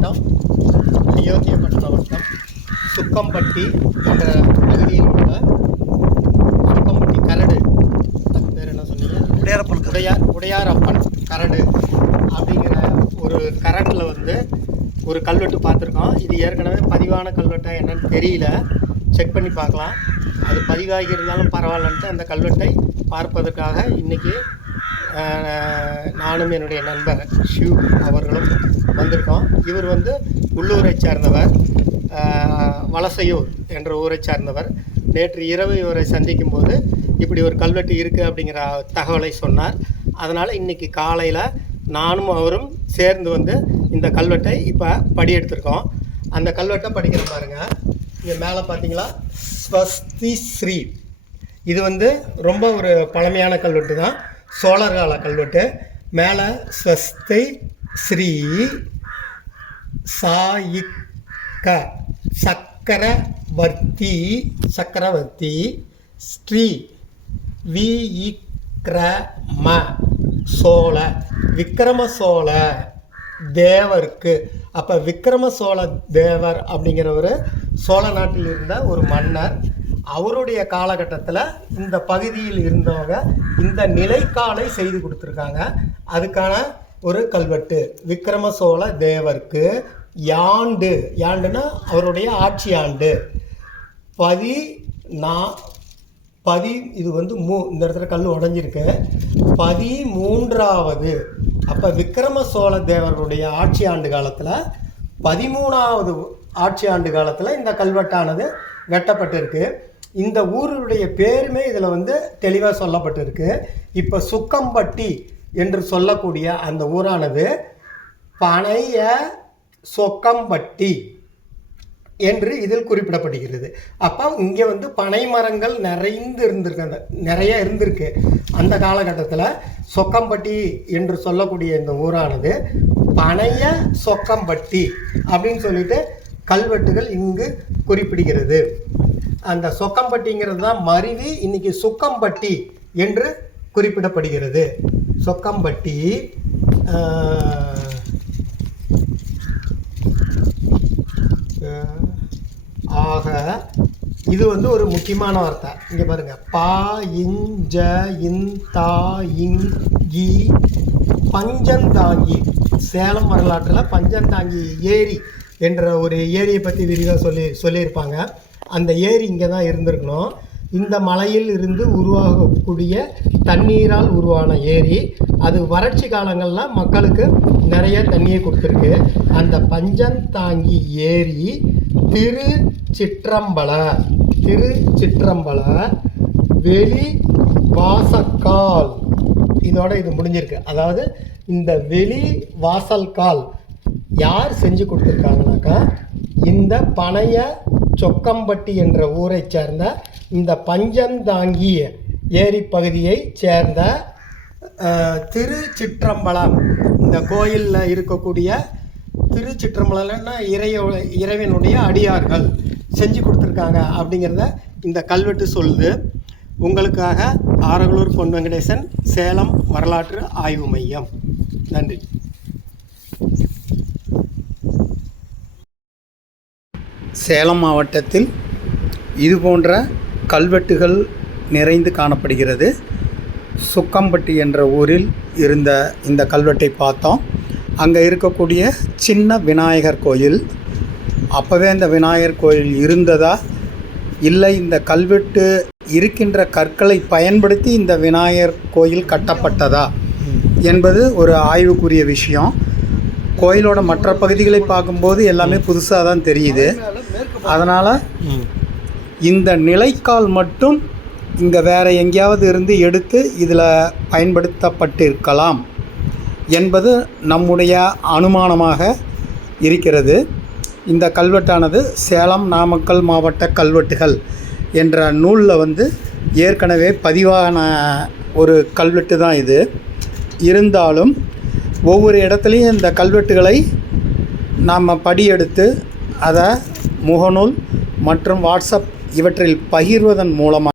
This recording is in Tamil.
மாவட்டம் அயோத்தியாபட்டினம் வட்டம் சுக்கம்பட்டி என்ற பகுதியில் உள்ள சுக்கம்பட்டி கரடு, அது பேர் என்ன சொன்னீங்க? உடையாரப்பன் கரடு அப்படிங்கிற ஒரு கரட்டில் வந்து ஒரு கல்வெட்டு பார்த்துருக்கோம். இது ஏற்கனவே பதிவான கல்வெட்டா என்னன்னு தெரியல, செக் பண்ணி பார்க்கலாம். அது பதிவாகி இருந்தாலும் பரவாயில்லன்ட்டு அந்த கல்வெட்டை பார்ப்பதற்காக இன்றைக்கி நானும் என்னுடைய நண்பர் ஷிவ் அவர்களும் வந்திருக்கோம். இவர் வந்து உள்ளூரை சார்ந்தவர், வலசையூர் என்ற ஊரை சார்ந்தவர். நேற்று இரவு இவரை சந்திக்கும் போது இப்படி ஒரு கல்வெட்டு இருக்குது அப்படிங்கிற தகவலை சொன்னார். அதனால் இன்றைக்கி காலையில் நானும் அவரும் சேர்ந்து வந்து இந்த கல்வெட்டை இப்போ படி எடுத்திருக்கோம். அந்த கல்வெட்டை படிக்கிற பாருங்கள். இங்கே மேலே பார்த்தீங்களா, ஸ்வஸ்தி ஸ்ரீ. இது வந்து ரொம்ப ஒரு பழமையான கல்வெட்டு தான், சோழர் கால கல்வெட்டு. மேலே ஸ்வஸ்தி ஸ்ரீ சாயிக்க சக்கரவர்த்தி ஸ்ரீ விக்ரம சோழ தேவருக்கு. அப்போ விக்ரம சோழ தேவர் அப்படிங்கிற ஒரு சோழ நாட்டில் இருந்த ஒரு மன்னர். அவருடைய காலகட்டத்தில் இந்த பகுதியில் இருந்தவங்க இந்த நிலைக்காலை செய்து கொடுத்துருக்காங்க. அதுக்கான ஒரு கல்வெட்டு. விக்ரம சோழ தேவருக்கு யாண்டுனா அவருடைய ஆட்சி ஆண்டு இது வந்து இந்த இடத்துல கல் உடஞ்சிருக்கு, 13வது. அப்போ விக்ரம சோழ தேவருடைய ஆட்சி ஆண்டு காலத்தில் 13வது ஆட்சி ஆண்டு காலத்தில் இந்த கல்வெட்டானது வெட்டப்பட்டிருக்கு. இந்த ஊருடைய பேருமே இதில் வந்து தெளிவாக சொல்லப்பட்டிருக்கு. இப்போ சுக்கம்பட்டி என்று சொல்லக்கூடிய அந்த ஊரானது பனைய சொக்கம்பட்டி என்று இதில் குறிப்பிடப்படுகிறது. அப்போ இங்கே வந்து பனை மரங்கள் நிறைய இருந்திருக்கு. அந்த காலகட்டத்தில் சொக்கம்பட்டி என்று சொல்லக்கூடிய இந்த ஊரானது பனைய சொக்கம்பட்டி அப்படின்னு சொல்லிட்டு கல்வெட்டுகள் இங்கு குறிப்பிடுகிறது. அந்த சொக்கம்பட்டிங்கிறது தான் மருவி இன்னைக்கு சுக்கம்பட்டி என்று குறிப்பிடப்படுகிறது. சொக்கம்பட்டி. ஆக இது வந்து ஒரு முக்கியமான வார்த்தை. இங்கே பாருங்கள், பஞ்சந்தாங்கி. சேலம் வரலாற்றில் பஞ்சந்தாங்கி ஏரி என்ற ஒரு ஏரியை பற்றி விரிவாக சொல்லியிருப்பாங்க. அந்த ஏரி இங்கே தான் இருந்திருக்கணும். இந்த மலையில் இருந்து உருவாகக்கூடிய தண்ணீரால் உருவான ஏரி. அது வறட்சி காலங்களில் மக்களுக்கு நிறைய தண்ணியை கொடுத்துருக்கு. அந்த பஞ்சந்தாங்கி ஏரி திருச்சிற்றம்பல வெளி வாசக்கால். இதோட இது முடிஞ்சிருக்கு. அதாவது இந்த வெளி வாசல்கால் யார் செஞ்சு கொடுத்துருக்காங்கனாக்கா, இந்த பனைய சொக்கம்பட்டி என்ற ஊரை சேர்ந்த இந்த பஞ்சந்தாங்கி ஏரி பகுதியை சேர்ந்த திருச்சிற்றம்பலம். இந்த கோயிலில் இருக்கக்கூடிய திருச்சிற்றம்பலம்னா இறைவனுடைய அடியார்கள் செஞ்சு கொடுத்துருக்காங்க அப்படிங்கிறத இந்த கல்வெட்டு சொல்லுது. உங்களுக்காக ஆரகலூர் பொன் வெங்கடேசன், சேலம் வரலாற்று ஆய்வு மையம். நன்றி. சேலம் மாவட்டத்தில் இது போன்ற கல்வெட்டுகள் நிறைந்து காணப்படுகிறது. சுக்கம்பட்டி என்ற ஊரில் இருந்த இந்த கல்வெட்டை பார்த்தோம். அங்கே இருக்கக்கூடிய சின்ன விநாயகர் கோயில், அப்போவே இந்த விநாயகர் கோயில் இருந்ததா, இல்லை இந்த கல்வெட்டு இருக்கின்ற கற்களை பயன்படுத்தி இந்த விநாயகர் கோயில் கட்டப்பட்டதா என்பது ஒரு ஆய்வுக்குரிய விஷயம். கோயிலோட மற்ற பகுதிகளை பார்க்கும்போது எல்லாமே புதுசாக தான் தெரியுது. அதனால் இந்த நிலைக்கால் மட்டும் இங்கே வேறு எங்கேயாவது இருந்து எடுத்து இதில் பயன்படுத்தப்பட்டிருக்கலாம் என்பது நம்முடைய அனுமானமாக இருக்கிறது. இந்த கல்வெட்டானது சேலம் நாமக்கல் மாவட்ட கல்வெட்டுகள் என்ற நூலில் வந்து ஏற்கனவே பதிவான ஒரு கல்வெட்டு தான் இது. இருந்தாலும் ஒவ்வொரு இடத்துலையும் இந்த கல்வெட்டுகளை நாம் படியெடுத்து அதை முகநூல் மற்றும் வாட்ஸ்அப் இவற்றில் பகிர்வதன் மூலமாக